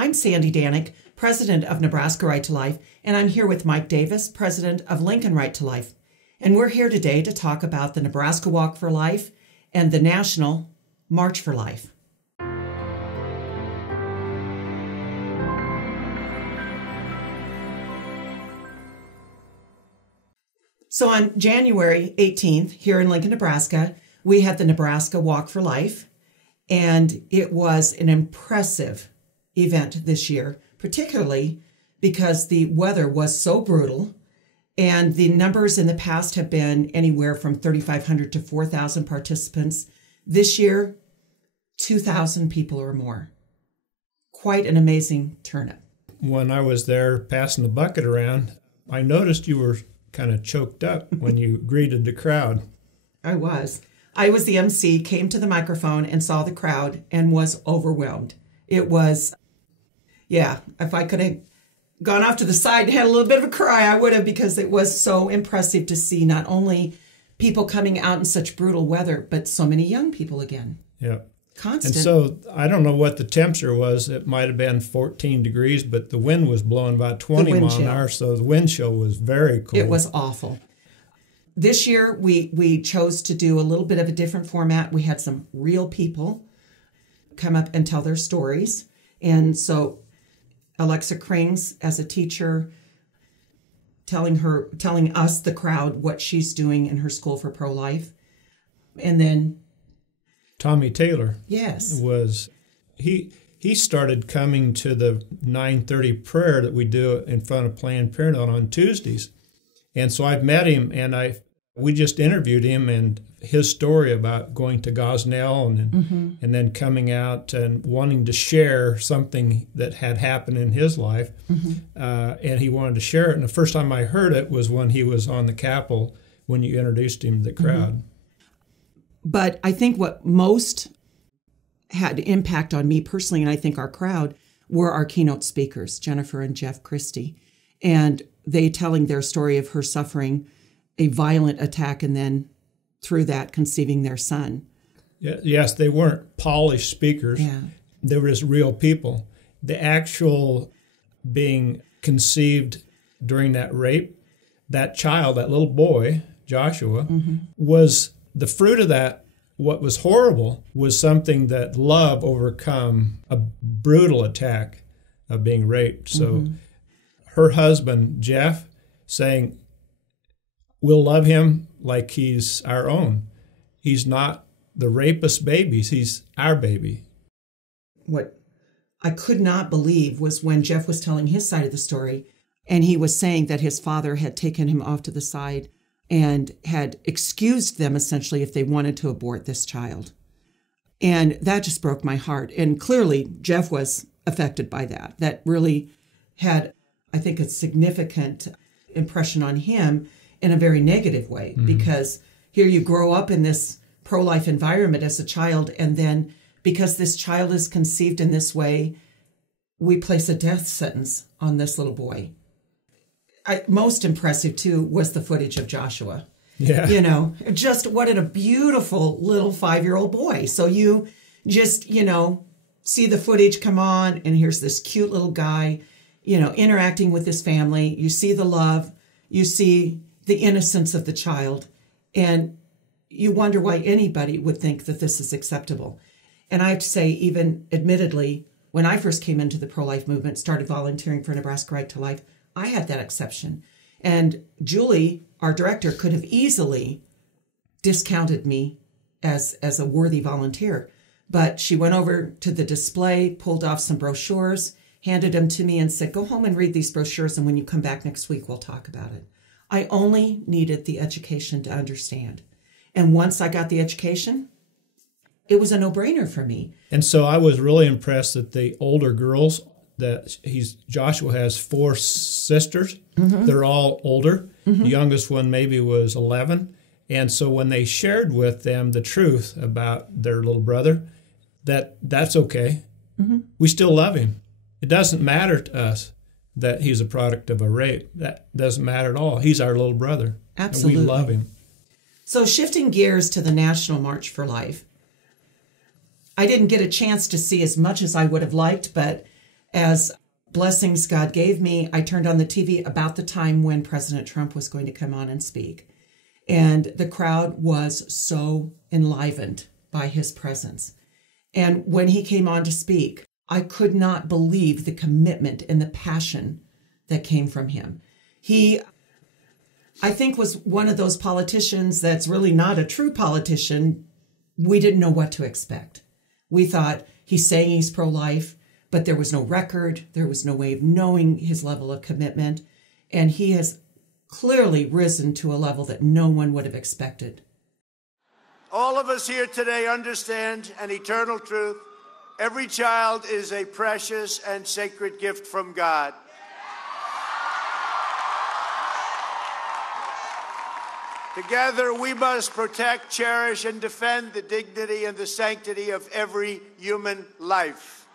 I'm Sandy Danick, president of Nebraska Right to Life, and I'm here with Mike Davis, president of Lincoln Right to Life. And we're here today to talk about the Nebraska Walk for Life and the National March for Life. So on January 18th, here in Lincoln, Nebraska, we had the Nebraska Walk for Life, and it was an impressive event this year, particularly because the weather was so brutal, and the numbers in the past have been anywhere from 3,500 to 4,000 participants. This year, 2,000 people or more. Quite an amazing turnout. When I was there passing the bucket around, I noticed you were kind of choked up when you greeted the crowd. I was the MC, came to the microphone and saw the crowd and was overwhelmed. It was, if I could have gone off to the side and had a little bit of a cry, I would have, because it was so impressive to see not only people coming out in such brutal weather, but so many young people again. Yeah. Constant. And so I don't know what the temperature was. It might have been 14 degrees, but the wind was blowing about 20 miles an hour, so the wind chill was very cool. It was awful. This year, we chose to do a little bit of a different format. We had some real people come up and tell their stories. And so Alexa Krings, as a teacher, telling us, the crowd, what she's doing in her school for pro-life. And then Tommy Taylor. Yes. He started coming to the 9:30 prayer that we do in front of Planned Parenthood on Tuesdays. And so I've met him, and we just interviewed him and his story about going to Gosnell and then coming out and wanting to share something that had happened in his life. And he wanted to share it. And the first time I heard it was when he was on the Capitol, when you introduced him to the crowd. But I think what most had impact on me personally, and I think our crowd, were our keynote speakers, Jennifer and Jeff Christie. And they telling their story of her suffering a violent attack and then through that conceiving their son. Yes, they weren't polished speakers. Yeah. They were just real people. The actual being conceived during that rape, that child, that little boy, Joshua, was the fruit of that. What was horrible was something that love overcome a brutal attack of being raped. So her husband, Jeff, saying, we'll love him like he's our own. He's not the rapist's baby. He's our baby. What I could not believe was when Jeff was telling his side of the story, and he was saying that his father had taken him off to the side and had excused them essentially if they wanted to abort this child. And that just broke my heart. And clearly, Jeff was affected by that. That really had, I think, a significant impression on him in a very negative way, because here you grow up in this pro-life environment as a child, and then because this child is conceived in this way, we place a death sentence on this little boy. Most impressive, too, was the footage of Joshua. Yeah. You know, just what a beautiful little 5-year-old boy. So you just, see the footage come on, and here's this cute little guy, interacting with his family. You see the love, you see the innocence of the child, and you wonder why anybody would think that this is acceptable. And I have to say, even admittedly, when I first came into the pro-life movement, started volunteering for Nebraska Right to Life, I had that exception. And Julie, our director, could have easily discounted me as a worthy volunteer. But she went over to the display, pulled off some brochures, handed them to me and said, go home and read these brochures, and when you come back next week, we'll talk about it. I only needed the education to understand. And once I got the education, it was a no-brainer for me. And so I was really impressed that the older girls, Joshua has 4 sisters. They're all older. The youngest one maybe was 11. And so when they shared with them the truth about their little brother, that's okay. We still love him. It doesn't matter to us that he's a product of a rape. That doesn't matter at all. He's our little brother. Absolutely. And we love him. So shifting gears to the National March for Life, I didn't get a chance to see as much as I would have liked, but As blessings God gave me, I turned on the TV about the time when President Trump was going to come on and speak. And the crowd was so enlivened by his presence. And when he came on to speak, I could not believe the commitment and the passion that came from him. He, I think, was one of those politicians that's really not a true politician. We didn't know what to expect. We thought he's saying he's pro-life, but there was no record. There was no way of knowing his level of commitment. And he has clearly risen to a level that no one would have expected. All of us here today understand an eternal truth. Every child is a precious and sacred gift from God. Together, we must protect, cherish, and defend the dignity and the sanctity of every human life.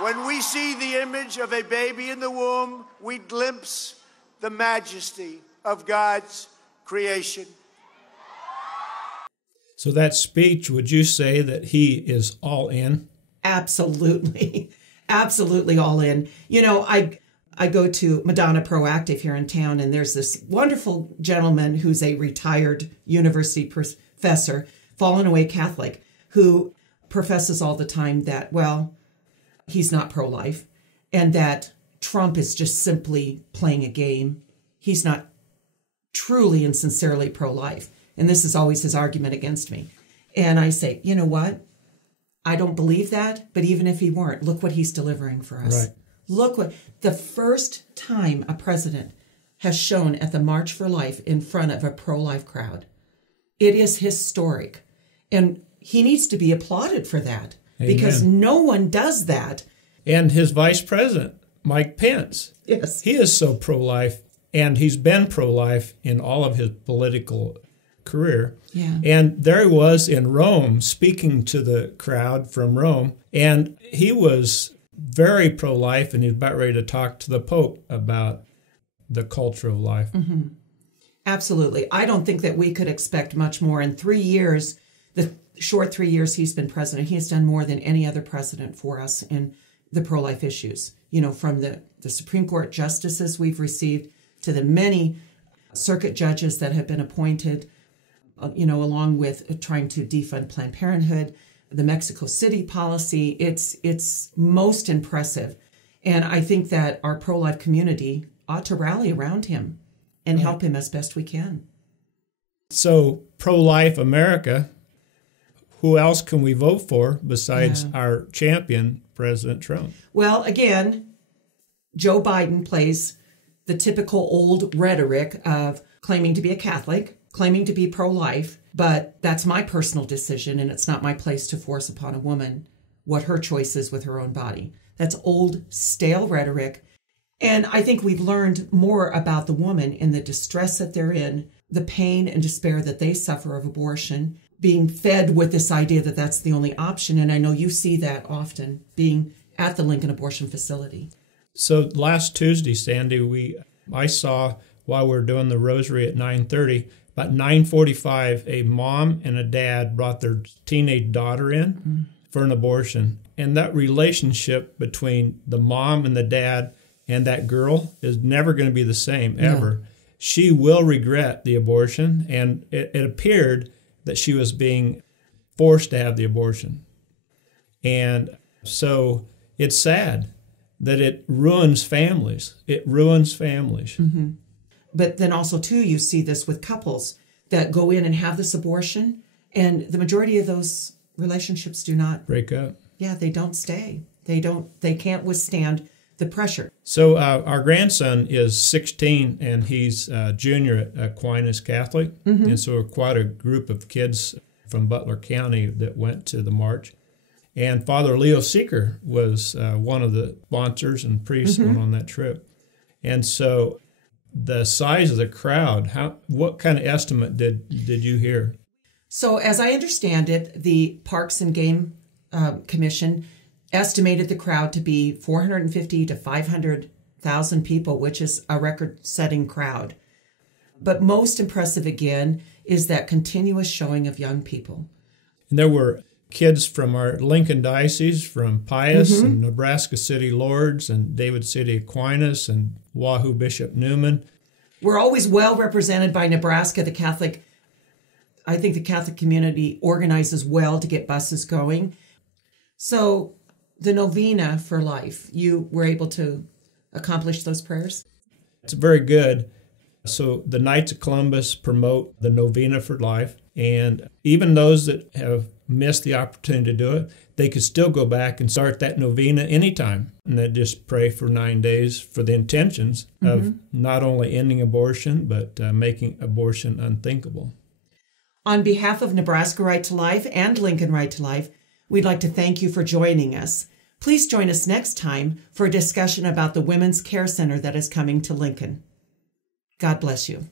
When we see the image of a baby in the womb, we glimpse the majesty of God's creation. So that speech, would you say that he is all in? Absolutely. Absolutely all in. You know, I go to Madonna Proactive here in town, and there's this wonderful gentleman who's a retired university professor, fallen away Catholic, who professes all the time that, well, he's not pro-life, and that Trump is just simply playing a game. He's not truly and sincerely pro-life. And this is always his argument against me. And I say, you know what? I don't believe that, but even if he weren't, look what he's delivering for us. Right. Look what, the first time a president has shown at the March for Life in front of a pro-life crowd. It is historic. And he needs to be applauded for that. Amen. Because no one does that. And his vice president, Mike Pence. Yes. He is so pro-life, and he's been pro-life in all of his political career. Yeah. And there he was in Rome speaking to the crowd from Rome, and he was very pro-life, and he's about ready to talk to the Pope about the culture of life. Mm-hmm. Absolutely. I don't think that we could expect much more. In 3 years, the short 3 years he's been president, he has done more than any other president for us in the pro-life issues. You know, from the Supreme Court justices we've received to the many circuit judges that have been appointed, you know, along with trying to defund Planned Parenthood, the Mexico City policy. It's most impressive. And I think that our pro-life community ought to rally around him and help him as best we can. So, pro-life America, who else can we vote for besides our champion, President Trump? Well, again, Joe Biden plays the typical old rhetoric of claiming to be a Catholic, claiming to be pro-life, but that's my personal decision, and it's not my place to force upon a woman what her choice is with her own body. That's old, stale rhetoric. And I think we've learned more about the woman and the distress that they're in, the pain and despair that they suffer of abortion, being fed with this idea that that's the only option. And I know you see that often being at the Lincoln abortion facility. So last Tuesday, Sandy, I saw while we were doing the rosary at 9:30, about 9:45, a mom and a dad brought their teenage daughter in for an abortion. And that relationship between the mom and the dad and that girl is never going to be the same, ever. No. She will regret the abortion, and it appeared that she was being forced to have the abortion. And so it's sad that it ruins families. It ruins families. Mm-hmm. But then also, too, you see this with couples that go in and have this abortion, and the majority of those relationships do not break up. Yeah, they don't stay. They can't withstand the pressure. So our grandson is 16, and he's a junior at Aquinas Catholic. Mm-hmm. And so quite a group of kids from Butler County that went to the march. And Father Leo Seeker was one of the sponsors and priests went on that trip. And so the size of the crowd, what kind of estimate did you hear? So as I understand it, the Parks and Game Commission estimated the crowd to be 450 to 500,000 people, which is a record-setting crowd. But most impressive, again, is that continuous showing of young people. And there were kids from our Lincoln Diocese, from Pius and Nebraska City Lords and David City Aquinas and Wahoo Bishop Newman. We're always well represented by Nebraska. I think the Catholic community organizes well to get buses going. So the novena for life, you were able to accomplish those prayers? It's very good. So the Knights of Columbus promote the novena for life, and even those that have missed the opportunity to do it, they could still go back and start that novena anytime, and then just pray for 9 days for the intentions of not only ending abortion, but making abortion unthinkable. On behalf of Nebraska Right to Life and Lincoln Right to Life, we'd like to thank you for joining us. Please join us next time for a discussion about the Women's Care Center that is coming to Lincoln. God bless you.